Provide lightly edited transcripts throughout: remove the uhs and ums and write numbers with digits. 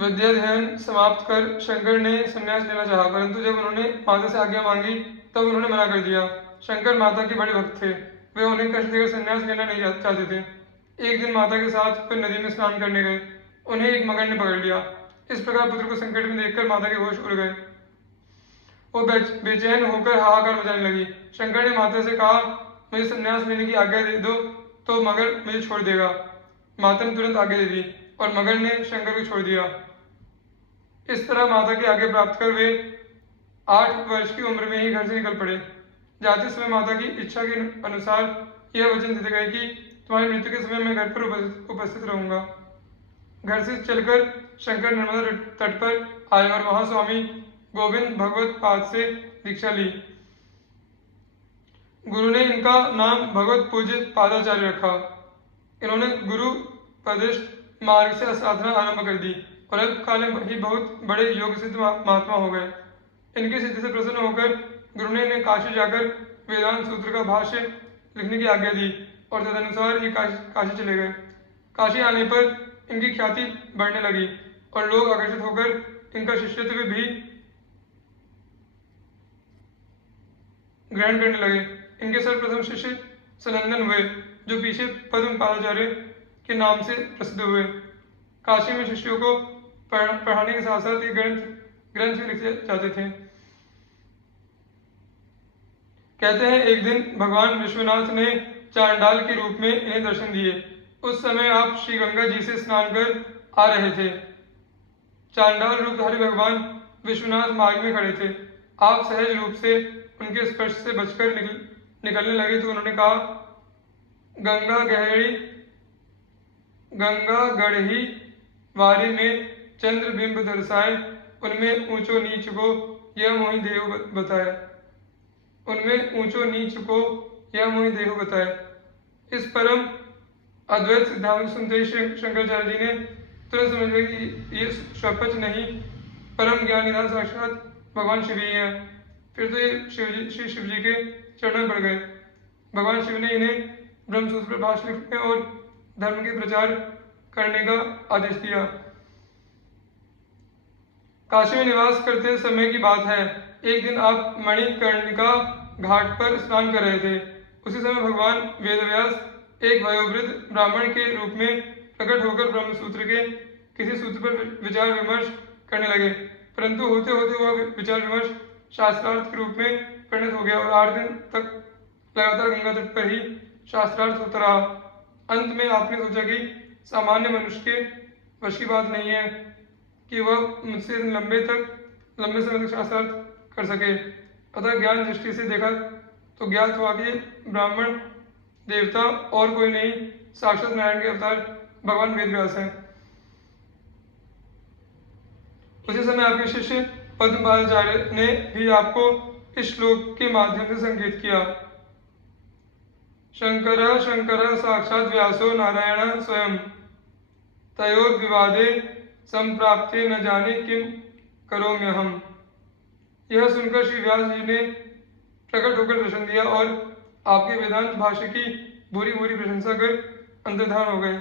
विद्याध्ययन समाप्त कर शंकर ने संन्यास लेना चाहा, परंतु जब उन्होंने माता से आज्ञा मांगी तब उन्होंने मना कर दिया। शंकर माता के बड़े भक्त थे, वे उन्हें कष्ट देकर संन्यास लेना नहीं चाहते थे। एक दिन माता के साथ वे नदी में स्नान करने गए, उन्हें एक मगर ने पकड़ लिया। इस प्रकार पुत्र को संकट में देखकर माता के होश उड़ गए, वो बेचैन होकर हाहाकार मचाने लगी। शंकर ने माता से कहा, मुझे संन्यास लेने की आज्ञा दे दो तो मगर मुझे छोड़ देगा। माता ने तुरंत आज्ञा दे दी और मगर ने शंकर को छोड़ दिया। इस तरह माता की आज्ञा प्राप्त कर वे 8 वर्ष की उम्र में ही घर से निकल पड़े। जाते समय माता की इच्छा के अनुसार यह वचन देते गए कि तुम्हारी मृत्यु के समय मैं घर पर उपस्थित रहूंगा। घर से चलकर शंकर नर्मदा तट पर आए और वहां स्वामी गोविंद भगवत पाद से दीक्षा ली। गुरु ने इनका नाम भगवत पूज्य पादाचार्य रखा। इन्होंने गुरु पदिष्ठ मार्ग से साधना आरंभ कर दी और अल्पकाल में ही बहुत बड़े योग सिद्ध महात्मा हो गए। इनकी सिद्धि से प्रसन्न होकर गुरु ने इन्हें काशी जाकर वेदांत सूत्र का भाष्य लिखने की आज्ञा दी और तदनुसार ये काशी चले गए। काशी आने पर इनकी ख्याति बढ़ने लगी और लोग आकर्षित होकर इनका शिष्यत्व भी ग्रहण करने लगे। इनके सर्वप्रथम शिष्य सनंदन हुए, जो पीछे पद्म पादाचार्य के नाम से प्रसिद्ध हुए। काशी में शिष्यों को पढ़ाने के साथ साथ ये ग्रंथ भी लिखे जाते थे। कहते हैं एक दिन भगवान विश्वनाथ ने चांडाल के रूप में इन्हें दर्शन दिए। उस समय आप श्री गंगा जी से स्नान कर आ रहे थे। चांडाल रूपधारी भगवान विश्वनाथ मार्ग में खड़े थे। आप सहज रूप से उनके स्पर्श से बचकर निकलने लगे तो उन्होंने कहा, गंगा गढ़ी वारी में चंद्र बिंब दर्शाए, उनमें ऊंचो नीच को यह मोहि देव बताए। इस परम अद्वैत सिद्धांत सुनते ही शंकराचार्य जी ने तुरंत समझ गए कि ये स्वपच नहीं, परम ज्ञान निधान साक्षात भगवान शिव ही हैं। फिर तो ये श्री शिव जी के चरणों में पड़ गए। भगवान शिव ने इन्हें ब्रह्मसूत्र पर भाष्य लिखने और धर्म के प्रचार करने का आदेश दिया। काशी में निवास करते समय की बात है। एक दिन आप मणिकर्णिका घाट पर स्नान कर रहे थे। उसी समय भगवान वेदव्यास एक वयोवृद्ध ब्राह्मण के रूप में प्रकट होकर ब्रह्मसूत्र के किसी सूत्र पर विचार विमर्श करने लगे, परंतु होते होते वह विचार विमर्श शास्त्रार्थ के रूप में परिणत हो गया और 8 दिन तक लगातार गंगा तट पर ही शास्त्रार्थ होता रहा। अंत में आपने सोचा कि सामान्य मनुष्य के वश की बात नहीं है कि वह मुझसे लंबे समय तक शास्त्रार्थ कर सके। अतः ज्ञान दृष्टि से देखा तो ज्ञात हुआ कि ब्राह्मण देवता और कोई नहीं, साक्षात नारायण के अवतार भगवान वेदव्यास हैं। उसी समय आपके शिष्य पद्मपादाचार्य ने भी आपको इस श्लोक के माध्यम से संकेत किया। शंकर साक्षात व्यासो नारायण स्वयं, तयोर विवादे संप्राप्ते न जाने किम करोम्यहम्। यह सुनकर श्री व्यास जी ने प्रकट होकर दर्शन दिया और आपके वेदांत भाष्य की बुरी प्रशंसा कर अंतर्धान हो गए।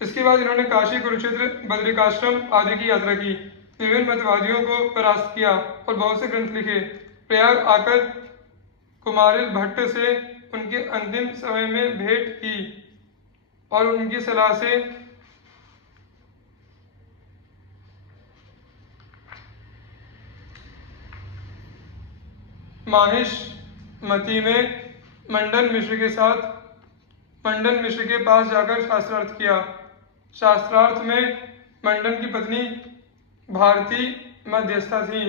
इसके बाद इन्होंने काशी, कुरुक्षेत्र, बद्रिकाश्रम आदि की यात्रा की, विभिन्न मतवादियों को परास्त किया और बहुत से ग्रंथ लिखे। प्रयाग आकर कुमारिल भट्ट से उनके अंतिम समय में भेंट की और उनकी सलाह से माहिष्मती में मंडन मिश्र के पास जाकर शास्त्रार्थ किया। शास्त्रार्थ में मंडन की पत्नी भारती मध्यस्था थी।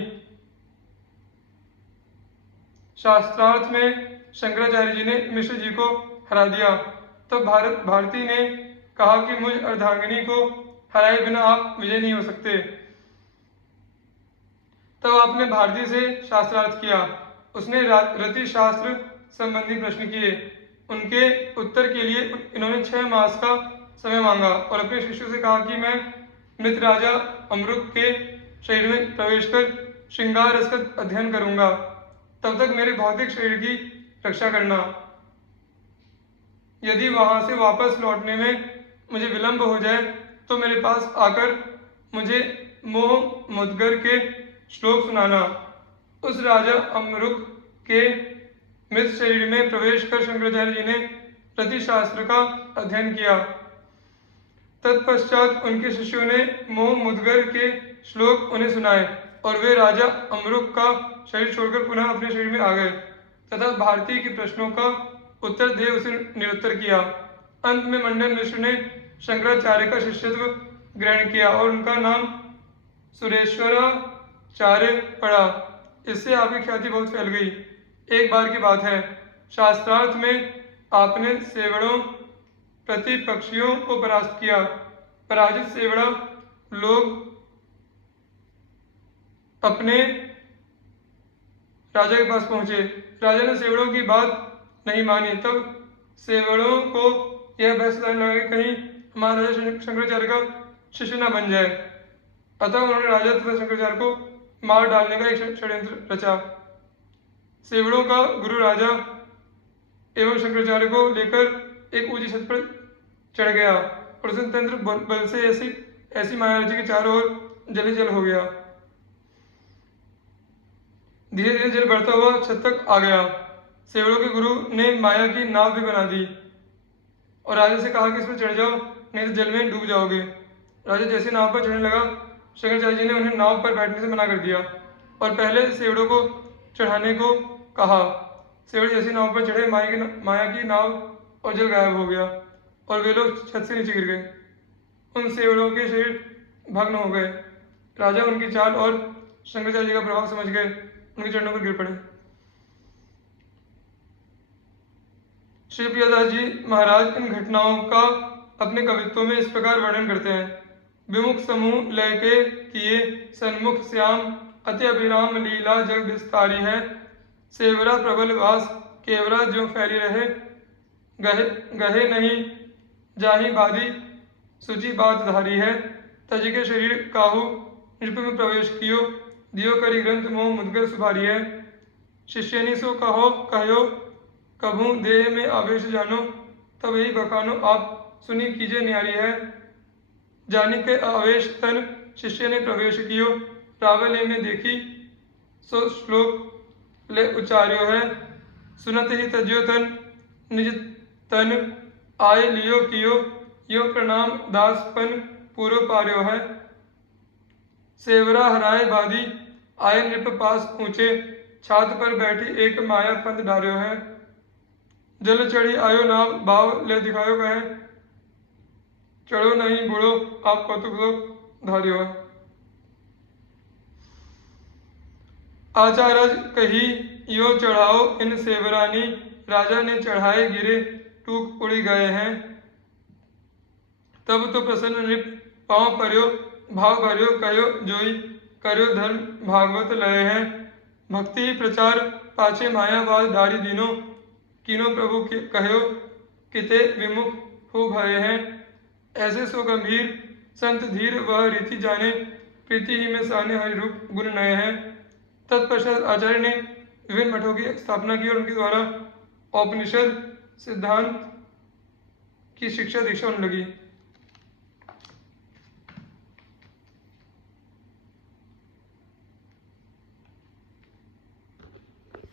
शास्त्रार्थ में शंकराचार्य जी ने मिश्र जी को हरा दिया। तब भारती ने कहा कि मुझ अर्धांगिनी को हराए बिना आप विजय नहीं हो सकते। तब आपने भारती से शास्त्रार्थ किया। उसने रति शास्त्र संबंधी प्रश्न किए। उनके उत्तर के लिए इन्होंने 6 मास का समय मांगा और अपने शिष्यों से कहा कि मैं मृत राजा अमरुक के शरीर में प्रवेश कर श्रृंगार रस का अध्ययन करूंगा, तब तक मेरे भौतिक शरीर की रक्षा करना। यदि वहां से वापस लौटने में मुझे विलंब हो जाए तो मेरे पास आकर मुझे मोह मुद्गर के श्लोक सुनाना। उस राजा अमरुक के मृत शरीर में प्रवेश कर शंकराचार्य जी ने रतिशास्त्र का अध्ययन किया। तत्पश्चात उनके शिष्यों ने मोह मुद्गर के श्लोक उन्हें सुनाए और वे राजा अमरुक का शरीर छोड़कर पुनः अपने शरीर में आ गए तथा भारती के प्रश्नों का उत्तर दे उसे निरुत्तर किया। अंत में मंडन मिश्र ने शंकराचार्य का शिष्यत्व ग्रहण किया और उनका नाम सुरेश्वराचार्य पड़ा। इससे आपकी ख्याति बहुत फैल गई। एक बार की बात है, शास्त्रार्थ में आपने सेवड़ों प्रतिपक्षियों को परास्त किया। पराजित सेवड़ा लोग अपने राजा के पास पहुंचे। राजा ने सेवड़ों की बात नहीं मानी। तब सेवड़ों को यह बहस लगा कि कहीं हमारा राजा शंकराचार्य का शिष्य न बन जाए। अतः उन्होंने राजा तथा शंकराचार्य को मार डालने का एक षड्यंत्र रचा। सेवड़ों का गुरु राजा एवं शंकराचार्य को लेकर एक ऊंची छत पर चढ़ गया और उसने तंत्र बल से ऐसी माया रची कि चारों ओर जल ही जल हो गया। धीरे धीरे जल बढ़ता हुआ छत तक आ गया। सेवड़ों के गुरु ने माया की नाव भी बना दी और राजा से कहा कि इसमें चढ़ जाओ, नहीं तो जल में डूब जाओगे। राजा जैसे नाव पर चढ़ने लगा, शंकराचार्य जी ने उन्हें नाव पर बैठने से मना कर दिया और पहले सेवड़ों को चढ़ाने को कहा। सेवड़ जैसे नाव पर चढ़े, माया की नाव और जल गायब हो गया और वे लोग छत से नीचे गिर गए। उन सेवड़ों के शरीर भग्न हो गए। राजा उनकी चाल और शंकराचार्य जी का प्रभाव समझ गए, उनके चरणों पर गिर पड़े। श्री प्रियदास जी महाराज इन घटनाओं का अपने कवित्वों में इस प्रकार वर्णन करते हैं। विमुख समूह लय के किए सन्मुख श्याम अति अभिराम लीला जग विस्तारी है। सेवरा प्रबल वास केवरा जो फैली रहे, गहे नहीं जाही बादी सुचि बात धारी है। तज के शरीर काहू नृप में प्रवेश कियो, दियो करी ग्रंथ मोह मुद्गर सुभारी है। शिष्यनी सो कहो कहो कभू देह में आवेश जानो, तब यही बखानो आप सुनी कीजे न्यारी है। जानी के आवेश तन शिष्य ने प्रवेश कियो, रावले में देखी सो श्लोक ले उचार्यो है। सुनत ही तज्यो तन निज तन आय लियो कियो, यो प्रणाम दासपन पूरो पार्यो है। सेवरा हराए बादी आय नृप पास ऊंचे, छात पर बैठी एक माया फंद डार्यो है। जल चढ़ी आयो नाव भाव ले दिखायो कहे, चढ़ो नहीं बुढ़ो आप कौतुक दो धार्यो है। आचारज कही यो चढ़ाओ इन सेवरानी, राजा ने चढ़ाए गिरे टूक उड़ी गए हैं। तब तो प्रसन्न नृप पांव पर्यो भाव भर्यो कहो जोई, कर्यो धर्म भागवत लय है। भक्ति प्रचार पाछे मायावाद डारी दिनो, किनो प्रभु कहो किते विमुख हो भय हैं। ऐसे सो गंभीर संत धीर वह रीति जाने, प्रीति ही में साने हरि रूप गुण नए हैं। तत्पश्चात आचार्य ने विभिन्न मठों की स्थापना की और उनके द्वारा औपनिषद सिद्धांत की शिक्षा दीक्षा होने लगी।